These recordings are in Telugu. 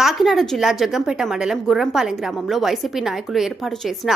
కాకినాడ జిల్లా జగ్గంపేట మండలం గుర్రంపాలెం గ్రామంలో వైసీపీ నాయకులు ఏర్పాటు చేసిన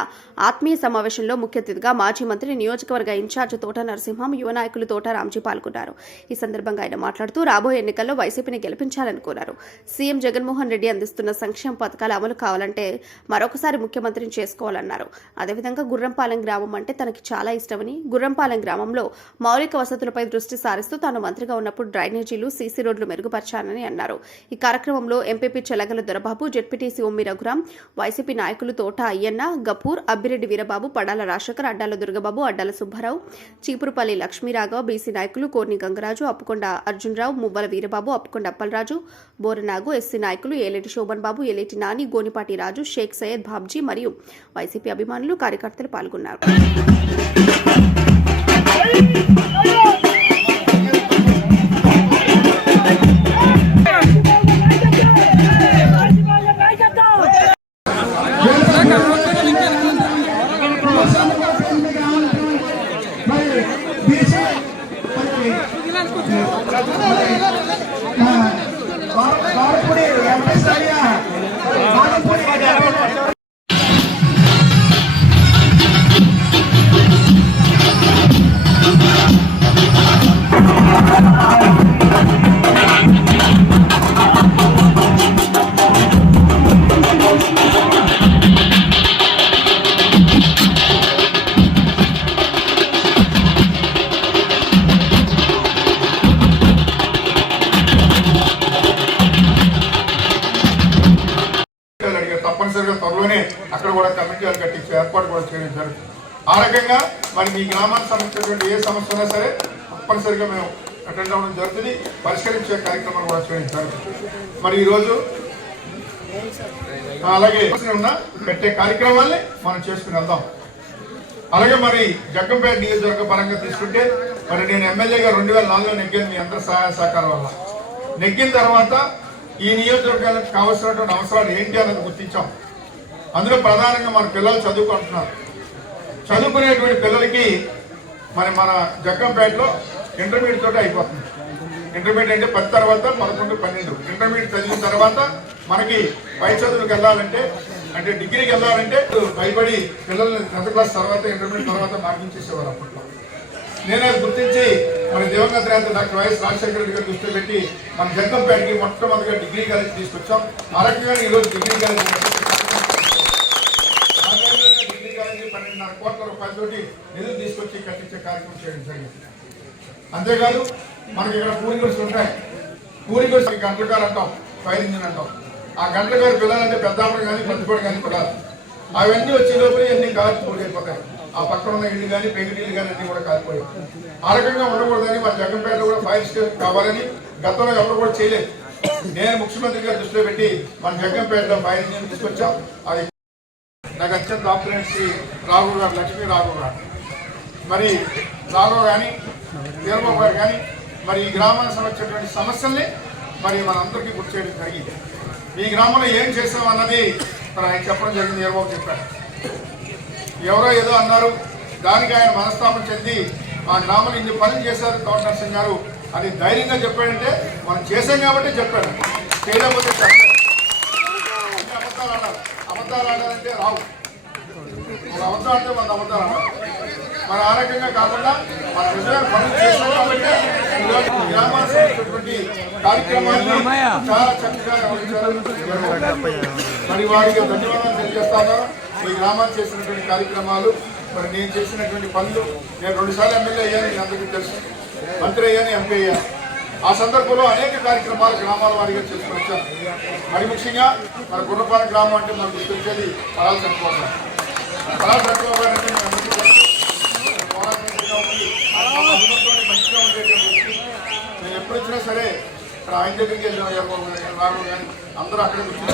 ఆత్మీయ సమావేశంలో ముఖ్య అతిథిగా మాజీ మంత్రి నియోజకవర్గ ఇన్ఛార్జ్ తోట నరసింహం యువ నాయకులు తోట రామ్జీ పాల్గొన్నారు. ఈ సందర్భంగా ఆయన మాట్లాడుతూ రాబోయే ఎన్నికల్లో వైసీపీని గెలిపించాలని కోరారు. సీఎం జగన్మోహన్ రెడ్డి అందిస్తున్న సంక్షేమ పథకాలు అమలు కావాలంటే మరొకసారి ముఖ్యమంత్రిని చేసుకోవాలన్నారు. అదేవిధంగా గుర్రంపాలెం గ్రామం అంటే తనకి చాలా ఇష్టమని గుర్రంపాలెం గ్రామంలో మౌలిక వసతులపై దృష్టి సారిస్తూ తాను మంత్రిగా ఉన్నప్పుడు డ్రైనేజీలు సీసీ రోడ్లు మెరుగుపరచాలని అన్నారు. ఈ కార్యక్రమంలో ఎంపీపీ చలగల దొరబాబు జెడ్పీటీసీ ఉమ్మి రఘురాం వైసీపీ నాయకులు తోట అయ్యన్న గపూర్ అబ్బిరెడ్డి వీరబాబు పడాల రాజశేఖర్ అడ్డాల దుర్గబాబు అడ్డాల సుబ్బారావు చీపురుపల్లి లక్ష్మీరాఘవ బీసీ నాయకులు కోర్ని గంగరాజు అప్పుకొండ అర్జున్రావు మువ్వల వీరబాబు అప్పుకొండ అప్పలరాజు బోరనాగు ఎస్సీ నాయకులు ఏలేటి శోభన్ బాబు ఏలేటి నాని గోనిపాటి రాజు షేక్ సయ్యద్ బాబ్జీ మరియు వైసీపీ అభిమానులు కార్యకర్తలు పాల్గొన్నారు. காரக்குடி எம்எஸ் ஐயா తప్పనిసరిగా త్వరలోనే అక్కడ కూడా కమిటీలు కట్టించే ఏర్పాటు కూడా చేయడం జరుగుతుంది. ఆ రకంగా మరి మీ గ్రామానికి సంబంధించినటువంటి ఏ సమస్య ఉన్నా సరే తప్పనిసరిగా మేము అటెండ్ అవ్వడం జరుగుతుంది. పరిష్కరించే కార్యక్రమాలు కూడా చేయడం జరుగుతుంది. మరి ఈరోజు అలాగే ఉన్న పెట్టే కార్యక్రమాల్ని మనం చేసుకుని వెళ్దాం. అలాగే మరి జగ్గంపేట నియోజకవర్గ పరంగా తీసుకుంటే మరి నేను ఎమ్మెల్యేగా రెండు వేల నాలుగులో నెగ్గాను మీ అందరి సహాయ సహకారం వల్ల. నెగ్గిన తర్వాత ఈ నియోజకవర్గాలకు కావాల్సినటువంటి అవసరాలు ఏంటి అన్నది గుర్తించాం. అందులో ప్రధానంగా మన పిల్లలు చదువుకుంటున్నారు. చదువుకునేటువంటి పిల్లలకి మరి మన జగ్గంపేటలో ఇంటర్మీడియట్ తోటి అయిపోతుంది. ఇంటర్మీడియట్ అంటే పది తర్వాత పదకొండు పన్నెండు. ఇంటర్మీడియట్ చదివిన తర్వాత మనకి పై చదువులకు వెళ్ళాలంటే అంటే డిగ్రీకి వెళ్ళాలంటే భయపడి పిల్లల్ని టెన్త్ క్లాస్ తర్వాత ఇంటర్మీడియట్ తర్వాత మార్పించేసేవారు అప్పట్లో. నేనే గుర్తించి మన దివంగత నేత డాక్టర్ వైఎస్ రాజశేఖర రెడ్డి గారు దృష్టి పెట్టి మన జగ్గంపేటకి మొట్టమొదటిగా డిగ్రీ కాలేజ్ తీసుకొచ్చాం. ఆ రకంగా ఈరోజు డిగ్రీ కాలేజ్ డిగ్రీ కాలేజీ పన్నెండున్నర కోట్ల రూపాయలతోటి నిధులు తీసుకొచ్చి కట్టించే కార్యక్రమం చేయడం జరిగింది. అంతేకాదు మనకి ఇక్కడ పూరికొలుసు ఉంటాయి. పూరికొలుసు గంటల గారు అంటాం ఫైర్ ఇంజిన్ అంటాం. ఆ గంటల గారు పిల్లలంటే పెద్దాపడు కానీ పెద్దపడు కానీ కూడా అవన్నీ వచ్చే లోపల ఇవన్నీ కాల్చి అయిపోతాయి ఆ పక్కన ఉన్న ఇల్లు కానీ పెంగిటిల్లు కానీ అన్ని కూడా కాలిపోయాయి. ఆ రకంగా ఉండకూడదని మన జగన్పేటలో కూడా ఫైర్ స్టేషన్ కావాలని గతంలో ఎవరు కూడా చేయలేదు. నేను ముఖ్యమంత్రి గారి దృష్టిలో పెట్టి మన జగన్పేటలో ఫైర్ ఇంజిన్ తీసుకొచ్చాం. అది నాకు అత్యంత ఆపరేన్స్ రాఘవ్ గారు లక్ష్మీ రాఘవ్ గారు. మరి రాఘవ్ కానీ వీరబాబు గారు కానీ మరి ఈ గ్రామానికి సంబంధించినటువంటి సమస్యల్ని మరి మనందరికీ గుర్తు చేయడం జరిగింది. ఈ గ్రామంలో ఏం చేసామన్నది మరి ఆయన చెప్పడం జరిగింది వీరబాబు చెప్పారు. ఎవరో ఏదో అన్నారు. దానికి ఆయన మనస్తాపం చెంది మా గ్రామంలో ఇన్ని పనులు చేశారు తోట నరసింహ్ గారు. అని ధైర్యంగా చెప్పాడంటే మనం చేసాం కాబట్టి చెప్పాడు. చేయలేకపోతే చెప్పాడు. అబద్ధాలు అన్నారు. అబద్ధాలు ఆడాలంటే రావు. ఒక అబద్ధం అంటే మన అబద్ధాలు అన్నారు. మన ఆరోగ్యంగా కాకుండా మన నిజమైన పనులు చేసాం కాబట్టి ఈరోజు ఈ గ్రామానికి కార్యక్రమాన్ని చాలా చక్కగా మరి వారికి ధన్యవాదాలు తెలియజేస్తాను ఈ గ్రామాలు చేసినటువంటి కార్యక్రమాలు మరి నేను చేసినటువంటి పనులు నేను రెండుసార్లు ఎమ్మెల్యే అయ్యాను మీ అందరికీ తెలుసు. మంత్రి అయ్యాను ఎంపీ అయ్యాను. ఆ సందర్భంలో అనేక కార్యక్రమాలు గ్రామాల వారిగా చేసుకుని వచ్చాను మరి ముఖ్యంగా మన గుర్రపాలెం గ్రామం అంటే మనకు గుర్తొచ్చేది పరాల చనిపోతాం పలాల చనిపోవడం అంటే మంచిగా మంచిగా ఉండేటువంటి వ్యక్తి. నేను ఎప్పుడు వచ్చినా సరే ఇక్కడ ఆయన దగ్గరికి వెళ్ళిన రావడం కానీ అందరూ అక్కడికి వచ్చిన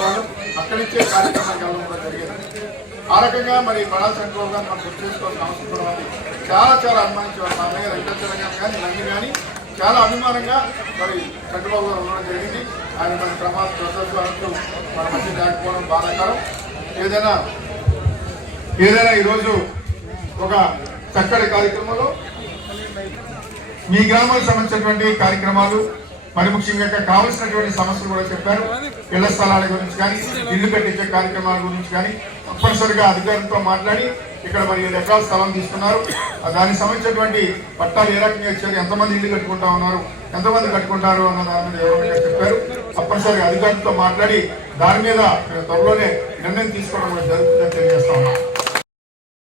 అక్కడి నుంచే కార్యక్రమానికి వెళ్ళడం కూడా జరిగేది. ఆ రకంగా మరి బడా చంద్రబాబు గారు మనం గుర్తు చేసుకోవాల్సిన అవసరం కూడా ఉంది. చాలా చాలా అభిమానించేవారు మా అన్నయ్య వెంకటేశ్వర కానీ నన్ను కానీ చాలా అభిమానంగా మరి చంద్రబాబు గారు ఉండడం జరిగింది. ఆయన మన ప్రమాద ప్రదర్శనకు మన మధ్య లేకపోవడం బాధాకరం. ఏదైనా ఏదైనా ఈరోజు ఒక చక్కటి కార్యక్రమంలో మీ గ్రామానికి సంబంధించినటువంటి కార్యక్రమాలు మరి ముఖ్యంగా కావలసినటువంటి సమస్యలు కూడా చెప్పారు. ఇళ్ళ స్థలాల గురించి కానీ ఇల్లు కట్టించే కార్యక్రమాల గురించి కానీ తప్పనిసరిగా అధికారులతో మాట్లాడి ఇక్కడ మరి ఏడు ఎకరాల స్థలం తీసుకున్నారు. దానికి సంబంధించినటువంటి పట్టాలు ఏ రకంగా ఇచ్చారు ఎంతమంది ఇల్లు కట్టుకుంటా ఉన్నారు ఎంతమంది కట్టుకుంటారు అన్న దాని మీద వివరంగా చెప్పారు. తప్పనిసరిగా అధికారులతో మాట్లాడి దాని మీద త్వరలోనే నిర్ణయం తీసుకోవడం జరుగుతుందని తెలియజేస్తా ఉన్నాం.